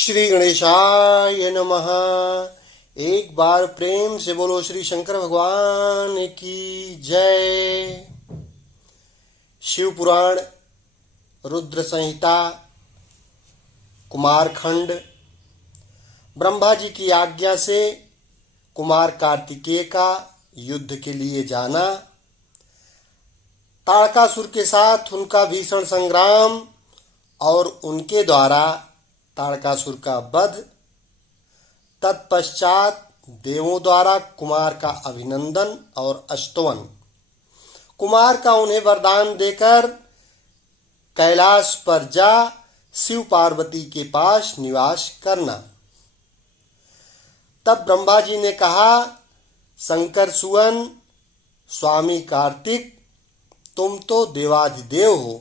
श्री गणेशाय नमः। एक बार प्रेम से बोलो श्री शंकर भगवान की जय। शिव पुराण रुद्र संहिता कुमारखंड। ब्रह्मा जी की आज्ञा से कुमार कार्तिकेय का युद्ध के लिए जाना, ताड़कासुर के साथ उनका भीषण संग्राम और उनके द्वारा ताड़कासुर का वध, तत्पश्चात देवों द्वारा कुमार का अभिनंदन और स्तवन, कुमार का उन्हें वरदान देकर कैलाश पर जा शिव पार्वती के पास निवास करना। तब ब्रह्मा जी ने कहा, शंकर सुवन स्वामी कार्तिक, तुम तो देवाधिदेव हो।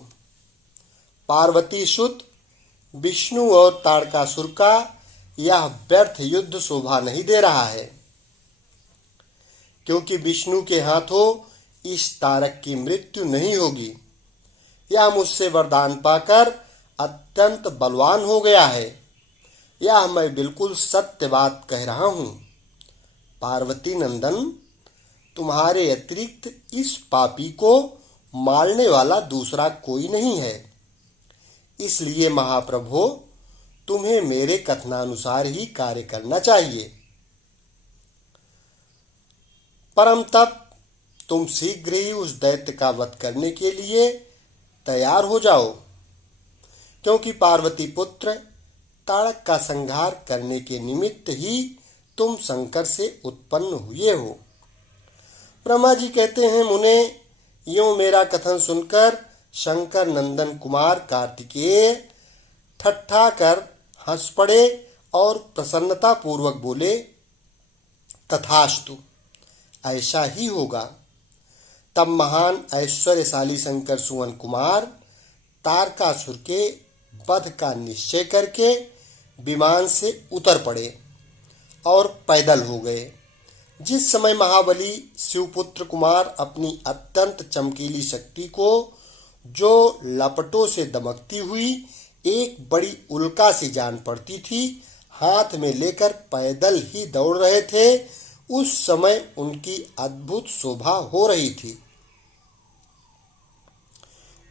पार्वती सुत विष्णु और ताड़कासुर का यह व्यर्थ युद्ध शोभा नहीं दे रहा है, क्योंकि विष्णु के हाथों इस तारक की मृत्यु नहीं होगी। यह मुझसे वरदान पाकर अत्यंत बलवान हो गया है। यह मैं बिल्कुल सत्य बात कह रहा हूँ। पार्वती नंदन, तुम्हारे अतिरिक्त इस पापी को मारने वाला दूसरा कोई नहीं है। इसलिए महाप्रभु, तुम्हें मेरे कथनानुसार ही कार्य करना चाहिए। परम तप, तुम शीघ्र ही उस दैत्य का वध करने के लिए तैयार हो जाओ, क्योंकि पार्वती पुत्र ताड़क का संहार करने के निमित्त ही तुम शंकर से उत्पन्न हुए हो। ब्रह्मा जी कहते हैं, मुने, यूं मेरा कथन सुनकर शंकर नंदन कुमार कार्तिकेय ठट्ठा कर हंस पड़े और प्रसन्नता पूर्वक बोले, तथास्तु, ऐसा ही होगा। तब महान ऐश्वर्यशाली शंकर सुवन कुमार तारकासुर के वध का निश्चय करके विमान से उतर पड़े और पैदल हो गए। जिस समय महाबली शिवपुत्र कुमार अपनी अत्यंत चमकीली शक्ति को, जो लपटों से दमकती हुई एक बड़ी उल्का सी जान पड़ती थी, हाथ में लेकर पैदल ही दौड़ रहे थे, उस समय उनकी अद्भुत शोभा हो रही थी।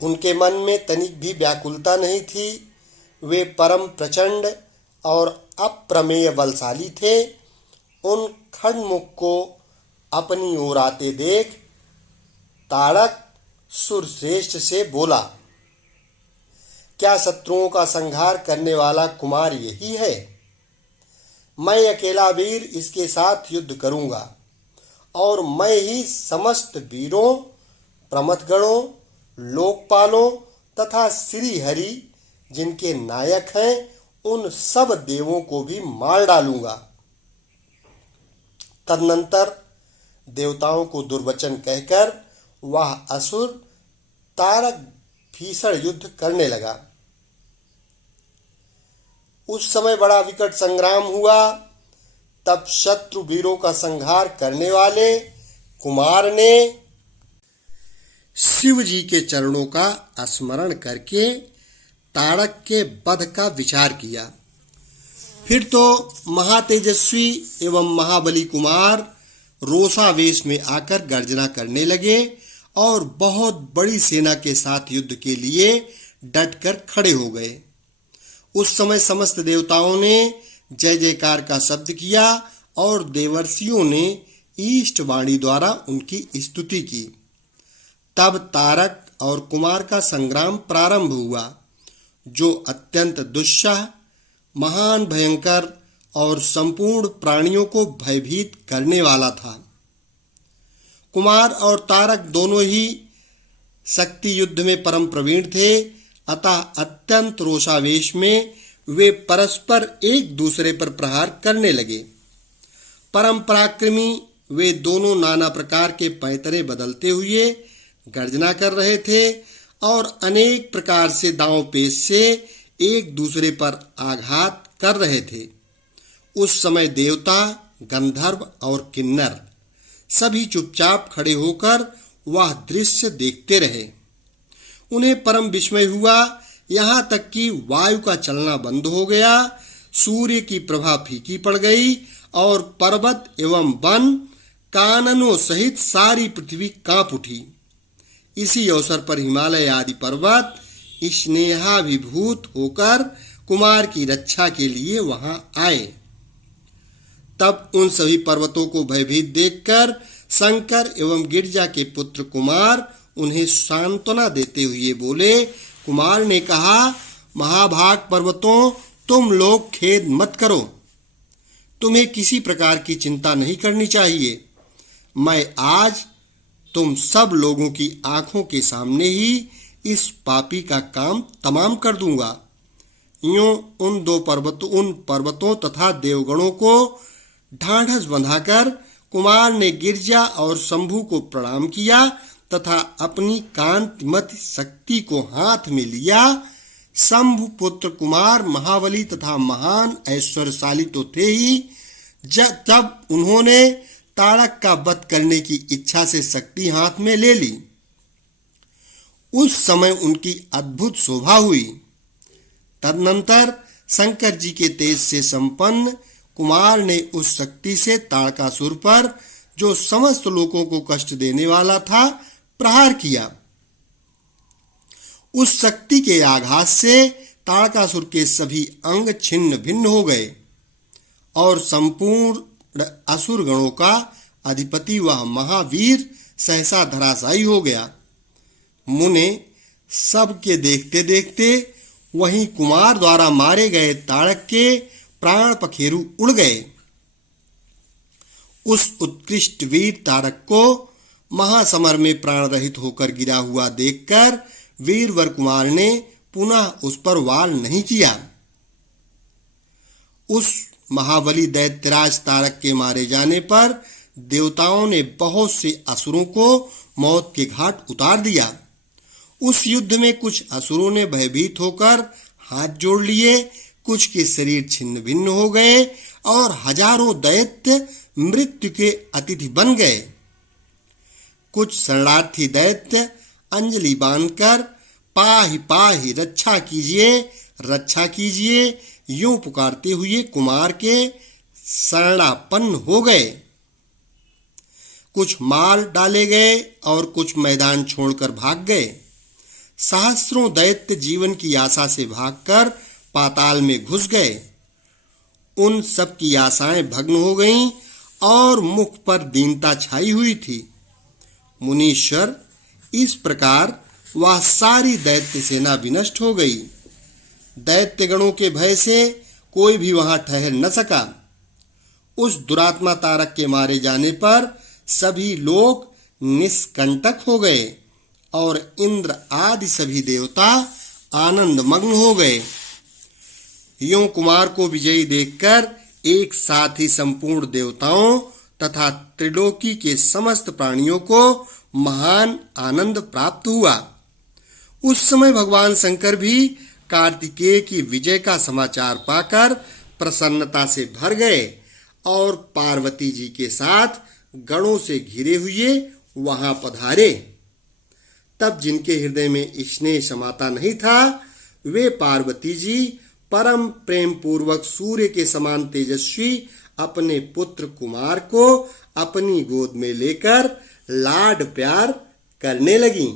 उनके मन में तनिक भी व्याकुलता नहीं थी। वे परम प्रचंड और अप्रमेय बलशाली थे। उन खड़मुख को अपनी ओर आते देख ताड़क सुरश्रेष्ठ से बोला, क्या शत्रुओं का संहार करने वाला कुमार यही है? मैं अकेला वीर इसके साथ युद्ध करूंगा और मैं ही समस्त वीरों, प्रमथगणों, लोकपालों तथा श्री हरि जिनके नायक हैं, उन सब देवों को भी मार डालूंगा। तदनंतर देवताओं को दुर्वचन कहकर वह असुर तारक भीषण युद्ध करने लगा। उस समय बड़ा विकट संग्राम हुआ। तब शत्रु वीरों का संहार करने वाले कुमार ने शिव जी के चरणों का स्मरण करके ताड़क के वध का विचार किया। फिर तो महातेजस्वी एवं महाबली कुमार रोषावेश में आकर गर्जना करने लगे और बहुत बड़ी सेना के साथ युद्ध के लिए डटकर खड़े हो गए। उस समय समस्त देवताओं ने जय जयकार का शब्द किया और देवर्षियों ने ईष्ट वाणी द्वारा उनकी स्तुति की। तब तारक और कुमार का संग्राम प्रारंभ हुआ, जो अत्यंत दुस्सह, महान, भयंकर और संपूर्ण प्राणियों को भयभीत करने वाला था। कुमार और तारक दोनों ही शक्ति युद्ध में परम प्रवीण थे, अतः अत्यंत रोषावेश में वे परस्पर एक दूसरे पर प्रहार करने लगे। परम पराक्रमी वे दोनों नाना प्रकार के पैतरे बदलते हुए गर्जना कर रहे थे और अनेक प्रकार से दांव पेच से एक दूसरे पर आघात कर रहे थे। उस समय देवता, गंधर्व और किन्नर सभी चुपचाप खड़े होकर वह दृश्य देखते रहे। उन्हें परम विस्मय हुआ, यहाँ तक कि वायु का चलना बंद हो गया। सूर्य की प्रभा फीकी पड़ गई और पर्वत एवं वन काननों सहित सारी पृथ्वी कांप उठी। इसी अवसर पर हिमालय आदि पर्वत स्नेहाभिभूत होकर कुमार की रक्षा के लिए वहां आए। तब उन सभी पर्वतों को भयभीत देखकर शंकर एवं गिरिजा के पुत्र कुमार उन्हें सांत्वना देते हुए बोले। कुमार ने कहा, महाभाग पर्वतों, तुम लोग खेद मत करो, तुम्हें किसी प्रकार की चिंता नहीं करनी चाहिए। मैं आज तुम सब लोगों की आंखों के सामने ही इस पापी का काम तमाम कर दूंगा। यूं उन पर्वतों तथा देवगणों को ढांढस बंधाकर कुमार ने गिरजा और शंभु को प्रणाम किया तथा अपनी कांतिमती शक्ति को हाथ में लिया। शंभु पुत्र कुमार महाबली तथा महान ऐश्वर्यशाली तो थे ही, तब उन्होंने ताड़क का वध करने की इच्छा से शक्ति हाथ में ले ली। उस समय उनकी अद्भुत शोभा हुई। तदनंतर शंकर जी के तेज से संपन्न कुमार ने उस शक्ति से ताड़कासुर पर, जो समस्त लोगों को कष्ट देने वाला था, प्रहार किया। उस शक्ति के आघात से ताड़कासुर के सभी अंग छिन्न भिन्न हो गए और संपूर्ण असुर गणों का अधिपति वह महावीर सहसा धराशायी हो गया। मुने सबके देखते देखते वहीं कुमार द्वारा मारे गए ताड़क के प्राण पखेरु उड़ गए। उस उत्कृष्ट वीर ताड़क को महासमर में प्राण रहित होकर गिरा हुआ देखकर वीरवर कुमार ने पुनः उस पर वार नहीं किया। उस महाबली दैत्यराज ताड़क के मारे जाने पर देवताओं ने बहुत से असुरों को मौत के घाट उतार दिया। उस युद्ध में कुछ असुरों ने भयभीत होकर हाथ जोड़ लिए, कुछ के शरीर छिन्न भिन्न हो गए और हजारों दैत्य मृत्यु के अतिथि बन गए। कुछ शरणार्थी दैत्य अंजलि बांधकर पाहि पाहि रक्षा कीजिए यूं पुकारते हुए कुमार के शरणापन्न हो गए। कुछ मार डाले गए और कुछ मैदान छोड़कर भाग गए। सहस्रों दैत्य जीवन की आशा से भागकर पाताल में घुस गए। उन सब की आशाएं भग्न हो गईं और मुख पर दीनता छाई हुई थी। मुनीश्वर, इस प्रकार वह सारी दैत्य सेना विनष्ट हो गई। दैत्य गणों के भय से कोई भी वहां ठहर न सका। उस दुरात्मा तारक के मारे जाने पर सभी लोग निष्कंटक हो गए और इंद्र आदि सभी देवता आनंद मग्न हो गए। यूं कुमार को विजयी देखकर एक साथ ही संपूर्ण देवताओं तथा त्रिलोकी के समस्त प्राणियों को महान आनंद प्राप्त हुआ। उस समय भगवान शंकर भी कार्तिकेय की विजय का समाचार पाकर प्रसन्नता से भर गए और पार्वती जी के साथ गणों से घिरे हुए वहां पधारे। तब जिनके हृदय में स्नेह समाता नहीं था, वे पार्वती जी परम प्रेम पूर्वक सूर्य के समान तेजस्वी अपने पुत्र कुमार को अपनी गोद में लेकर लाड प्यार करने लगीं।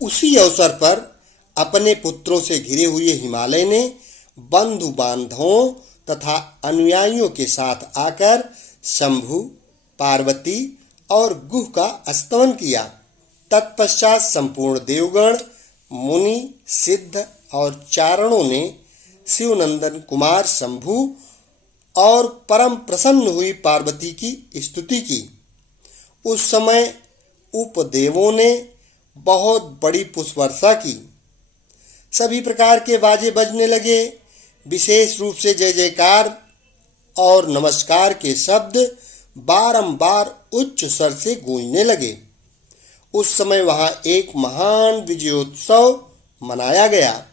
उसी अवसर पर अपने पुत्रों से घिरे हुए हिमालय ने बंधु बांधवों तथा अनुयायियों के साथ आकर शंभु, पार्वती और गुह का स्तवन किया। तत्पश्चात संपूर्ण देवगण, मुनि, सिद्ध और चारणों ने शिवनंदन कुमार शंभु और परम प्रसन्न हुई पार्वती की स्तुति की। उस समय उपदेवों ने बहुत बड़ी पुष्प वर्षा की। सभी प्रकार के बाजे बजने लगे। विशेष रूप से जय जयकार और नमस्कार के शब्द बारंबार उच्च स्वर से गूंजने लगे। उस समय वहां एक महान विजयोत्सव मनाया गया,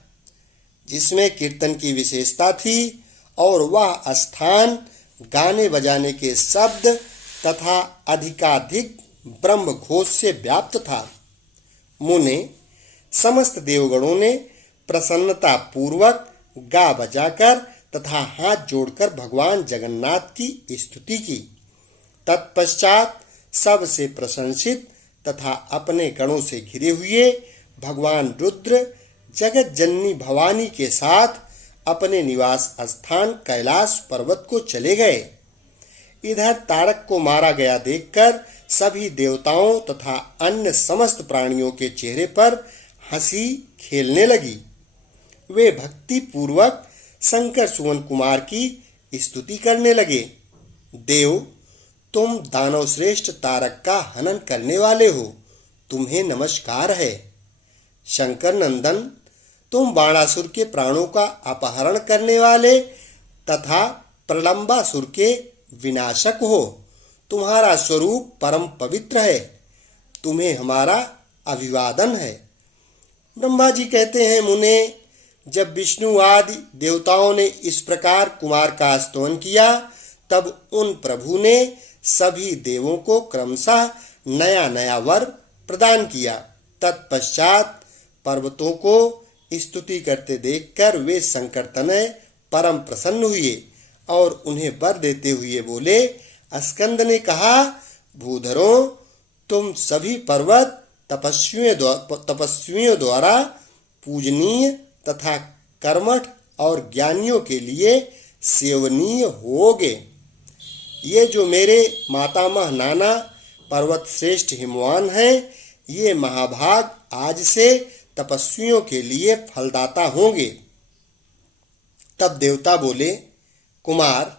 जिसमें कीर्तन की विशेषता थी और वह स्थान गाने बजाने के शब्द तथा अधिकाधिक ब्रह्म घोष से व्याप्त था। मुने, समस्त देवगणों ने प्रसन्नता पूर्वक गा बजाकर तथा हाथ जोड़कर भगवान जगन्नाथ की स्तुति की। तत्पश्चात सबसे प्रशंसित तथा अपने गणों से घिरे हुए भगवान रुद्र जगत जननी भवानी के साथ अपने निवास स्थान कैलाश पर्वत को चले गए। इधर ताड़क को मारा गया देखकर सभी देवताओं तथा अन्य समस्त प्राणियों के चेहरे पर हंसी खेलने लगी। वे भक्ति पूर्वक शंकर सुवन कुमार की स्तुति करने लगे। देव, तुम दानव श्रेष्ठ तारक का हनन करने वाले हो, तुम्हें नमस्कार है। शंकर नंदन, तुम बाणासुर के प्राणों का अपहरण करने वाले तथा प्रलंबासुर के विनाशक हो, तुम्हारा स्वरूप परम पवित्र है, तुम्हें हमारा अभिवादन है। ब्रह्मा जी कहते हैं, मुने, जब विष्णु आदि देवताओं ने इस प्रकार कुमार का स्तवन किया, तब उन प्रभु ने सभी देवों को क्रमशः नया नया वर प्रदान किया। तत्पश्चात पर्वतों को स्तुति करते देखकर वे शंकर तनय परम प्रसन्न हुए और उन्हें वर देते हुए बोले। स्कंद ने कहा, भूधरों, तुम सभी पर्वत तपस्वियों द्वारा पूजनीय तथा कर्मठ और ज्ञानियों के लिए सेवनीय होगे। ये जो मेरे मातामह नाना पर्वत श्रेष्ठ हिमवान हैं, ये महाभाग आज से तपस्वियों के लिए फलदाता होंगे। तब देवता बोले, कुमार,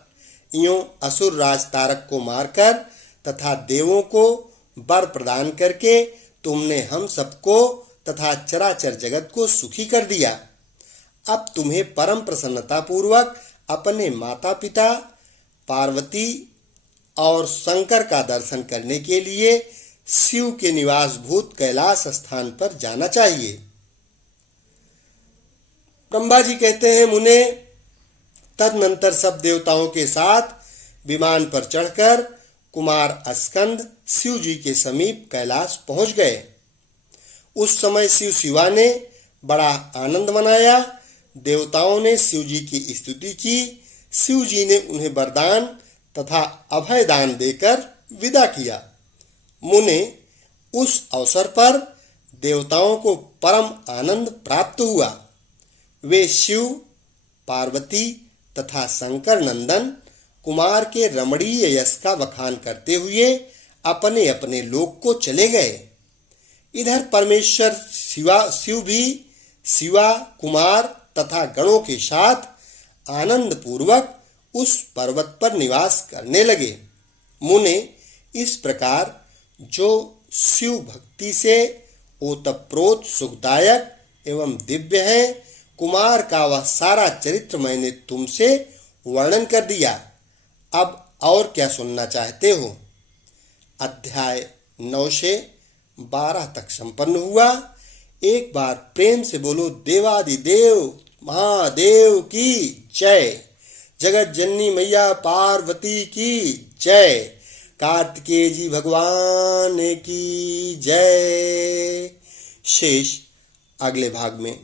यूं असुर राज तारक को मारकर तथा देवों को वर प्रदान करके तुमने हम सबको तथा चराचर जगत को सुखी कर दिया। अब तुम्हें परम प्रसन्नता पूर्वक अपने माता पिता पार्वती और शंकर का दर्शन करने के लिए शिव के निवास भूत कैलाश स्थान पर जाना चाहिए। ब्रह्मा जी कहते हैं, मुने, तदनंतर सब देवताओं के साथ विमान पर चढ़कर कुमार स्कंद शिव जी के समीप कैलाश पहुंच गए। उस समय शिव शिवा ने बड़ा आनंद मनाया। देवताओं ने शिव जी की स्तुति की। शिव जी ने उन्हें वरदान तथा अभय दान देकर विदा किया। मुने, उस अवसर पर देवताओं को परम आनंद प्राप्त हुआ। वे शिव, पार्वती तथा शंकर नंदन कुमार के रमणीय यश का बखान करते हुए अपने अपने लोक को चले गए। इधर परमेश्वर शिव भी शिवा, कुमार तथा गणों के साथ आनंद पूर्वक उस पर्वत पर निवास करने लगे। मुने, इस प्रकार जो शिव भक्ति से ओतप्रोत सुखदायक एवं दिव्य है, कुमार का वह सारा चरित्र मैंने तुमसे वर्णन कर दिया। अब और क्या सुनना चाहते हो? अध्याय 9 से 12 तक संपन्न हुआ। एक बार प्रेम से बोलो देवादिदेव महादेव की जय। जगत जननी मैया पार्वती की जय। कार्तिकेय जी भगवान की जय। शेष अगले भाग में।